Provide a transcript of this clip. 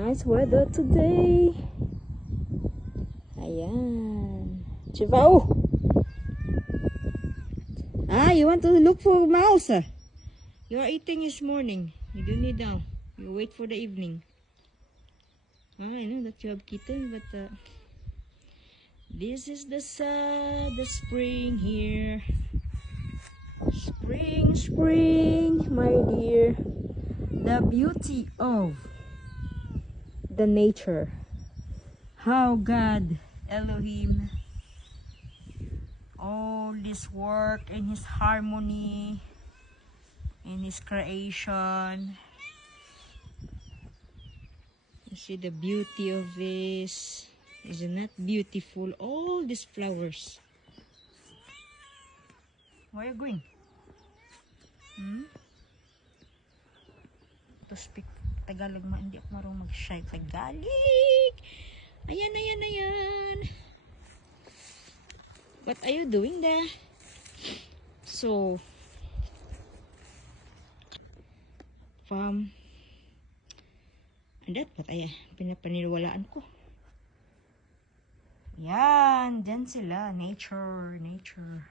Nice weather today. Ayan. Chivao! Ah, you want to look for mouse? You are eating this morning. You don't need now. You wait for the evening. I know that you have kitten, but this is the spring here. Spring, spring, my dear. The beauty of the nature. How God, Elohim, all this work and His harmony in His creation. You see the beauty of this. Isn't that beautiful? All these flowers. Where are you going? To speak Tagalog, hindi ako marunong mag-shy Tagalog. Ayan, ayan, ayan. What are you doing there? So, and that, what ay pinapaniwalaan ko. Yan, dyan sila. Nature, nature.